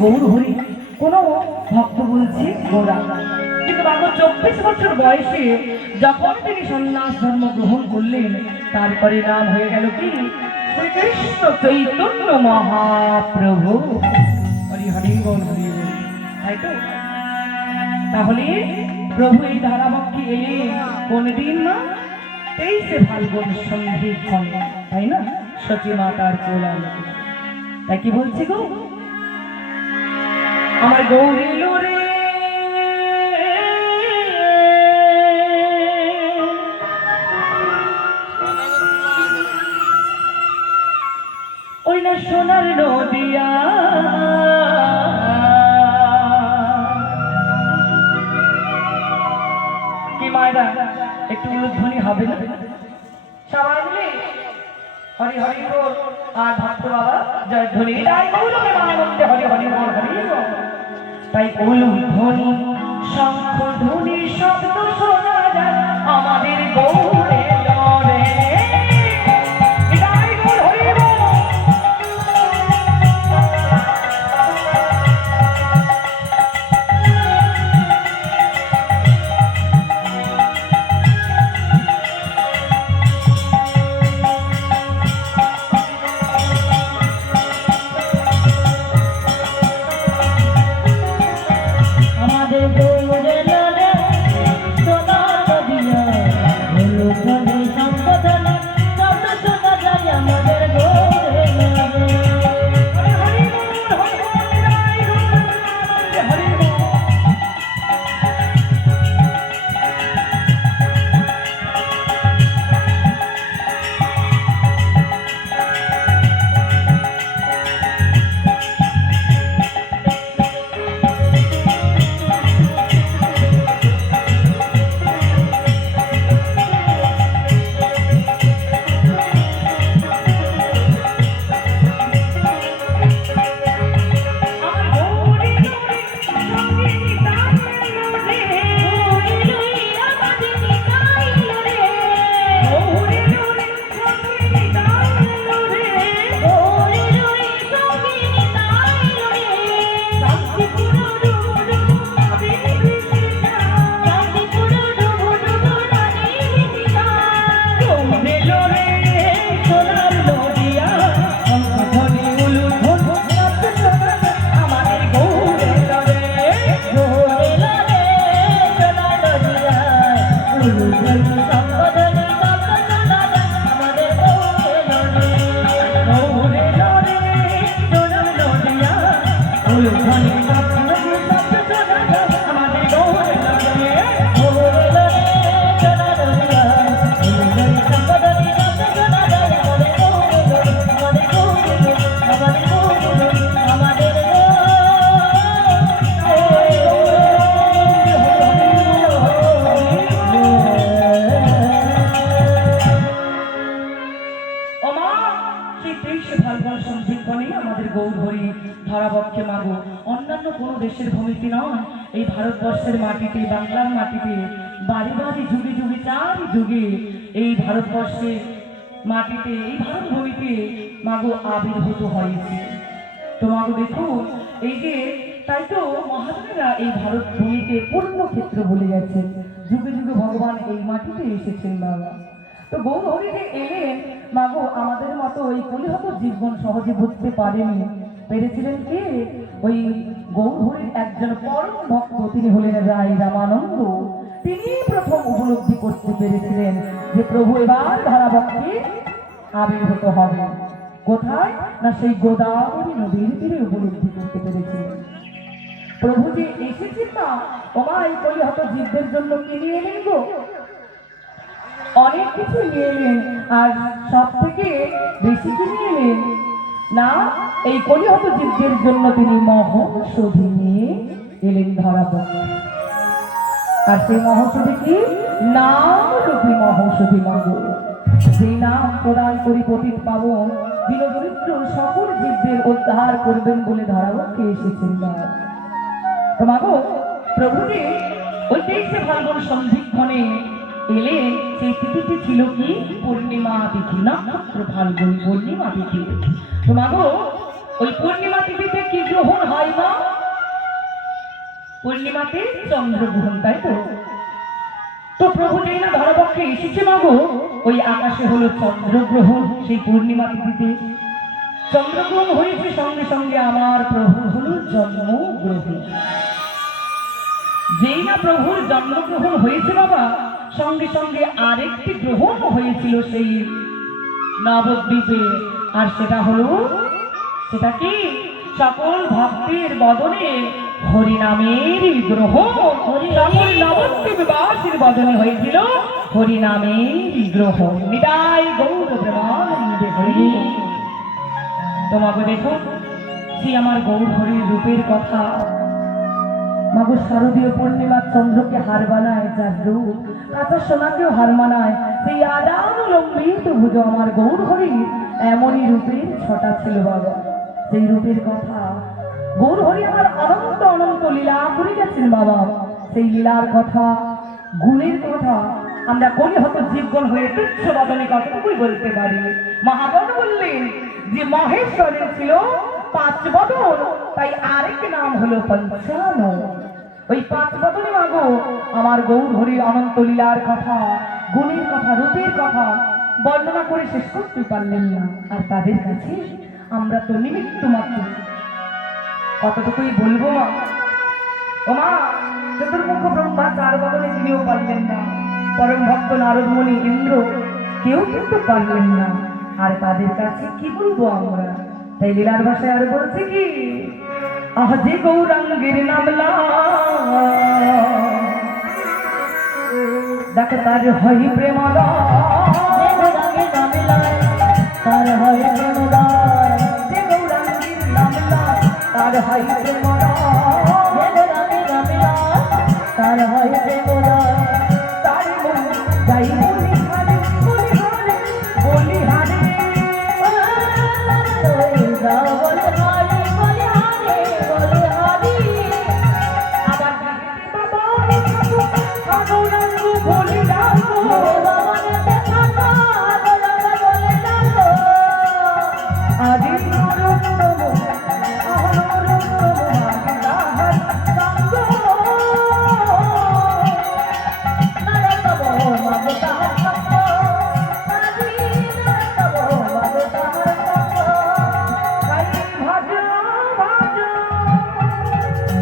গৌর হরি কোনো ভক্ত বলছে গোরা, কিন্তু মাত্র 24 বছর বয়সে যখন তিনি সন্ন্যাস ধর্ম গ্রহণ করলেন, তারপরে নাম হয়ে গেল কি শ্রীকৃষ্ণ চৈতন্য মহাপ্রভু। হরি হরি বল, হরি বল। তাই তো, তাহলে প্রভু এই ধারাবক্ষে এলে কোন দিন না 23শে ফাল্গুন সন্ধিক্ষণ, তাই না? সচী মাতার কোলাল। তাই কি বলছি গো, আমার গৌরী রে ওই না সোনার নদিয়া, কি মায়েরা একটু উলুধ্বনি হবে না? সবাই মিলে হরি হরি বল। আর ভক্ত বাবা জয় ধ্বনি, তাই গৌরবে মানন্দে হরি হরি বল, হরি বল। তাই উলুধ্বনি শঙ্খ ধ্বনি শব্দ শোনা যায় আমাদের গৌরে লরে। ধারাবক্ষে মাগো অন্যান্য কোনো দেশের ভূমিতে নয়, এই ভারতবর্ষের মাটিতে, বাংলার মাটিতে বাড়ি বাড়ি যুগে যুগে চারি যুগে এই ভারতবর্ষে মাটিতে, এই ভারত ভূমিতে মাগো আবির্ভূত হয়েছে। তো মাগো দেখো এই যে, তাই তো মহাজনেরা এই ভারত ভূমিকে পূর্ণক্ষেত্র বলে গেছে। যুগে যুগে ভগবান এই মাটিতে এসেছেন বাবা। তো গৌর হরি যে এলেন মাগো আমাদের মতো ওই কলিহত জীবন সহজে বুঝতে পারেনি, পেরেছিলেন কে? ওই গৌর হরির একজন পরম ভক্ত, তিনি হলেন রায় রামানন্দ। তিনি প্রথম উপলব্ধি করতে পেরেছিলেন যে প্রভু এবার ধারাবক্ষে আবির্ভূত হবে। কোথায় না সেই গোদাবরী নদীর তীরে উপলব্ধি করতে পেরেছিলেন। প্রভু যে এসেছেন না ওমা এই কলিহত জীবদের জন্য কি নিয়ে এলেন গো? অনেক কিছু নিয়ে এলেন, আর সব থেকে বেশি কি নিয়ে এলেন না এই কলিহত জীবদের জন্য তিনি মহৌষধি নিয়ে এলেন ধারাবক্ষে। আর সেই মহৌষধি কি? নাম রূপী মহৌষধি মাগো। সেই নাম প্রদান করি পতিত পাবন দীনদরিদ্র সকল জীবদের উদ্ধার করবেন বলে ধারাবক্ষে এসেছেন না। তো মাগো প্রভুজি ওই 23শে ফাল্গুন সন্ধিক্ষণে এলে, সেই তিথিটি ছিল কি? পূর্ণিমা তিথি, নক্ষত্র ফাল্গুন পূর্ণিমা তিথি। তো মাগো ওই পূর্ণিমা তিথিতে কি গ্রহণ হয় মা? পূর্ণিমাতে চন্দ্রগ্রহণ, তাই তো? তো প্রভু যেই না ধরাপক্ষে এসেছে মাগো, ওই আকাশে হলো চন্দ্রগ্রহণ। সেই পূর্ণিমা তিথিতে চন্দ্রগ্রহণ হয়েছে, সঙ্গে সঙ্গে আমার প্রভুর হলো জন্মগ্রহণ। যেই না প্রভুর জন্মগ্রহণ হয়েছে বাবা, সঙ্গে সঙ্গে আরেকটি গ্রহণ হয়েছিল সেই নবদ্বীপে। আর সেটা হলো, সেটা কি? সকল ভক্তের বদনে হরিনামের গ্রহণ। সকল নবদ্বীপবাসীর বদনে হয়েছিল হরিনামের গ্রহণ। নিতাই গৌর প্রেমানন্দে হরি। তোমাকে দেখুন, সে আমার গৌর হরির রূপের কথা। মাগো শারদীয় পূর্ণিমার চন্দ্রকে হার বানায় যার রূপ, কাঁচা সোনাকেও হার মানায় সেই আদানুলম্বিত ভুজ আমার গৌর হরির এমনই রূপের ছটা ছিল বাবা। সেই রূপের কথা গৌর হরি আমার অনন্ত অনন্ত লীলা করে গেছেন বাবা। সেই লীলার কথা, গুণের কথা আমরা করি হত জীবগণ হয়ে তুচ্ছ বদনে কতটুকুই বলতে পারি। মহাগণ বললেন যে মহেশ্বরের ছিল 5 বদন, তাই আরেক নাম হলো পঞ্চানন। ওই 5 বদনে মাগো আমার গৌর হরির অনন্ত লীলার কথা, গুণের কথা, রূপের কথা বর্ণনা করে শেষ করতে পারলেন না। আর তাদের কাছে আমরা তো নিমিত্ত মাত্র, কতটুকুই বলবো মা। ও মা, চতুর্মুখ ব্রহ্মা 4 বদনে তিনিও পারলেন না, পরম ভক্ত নারদ মুনি ইন্দ্র কেউ কিন্তু পারলেন না। আর তাদের কাছে কি বলবো আমরা? তাই লীলার ভাষায় আর বলছে কি, আহ যে গৌরাঙ্গের নামলা দেখো তার হয় প্রেমলা, তার হয় প্রেমলা, যে গৌরাঙ্গের নামলা তার হয় প্রেমলা।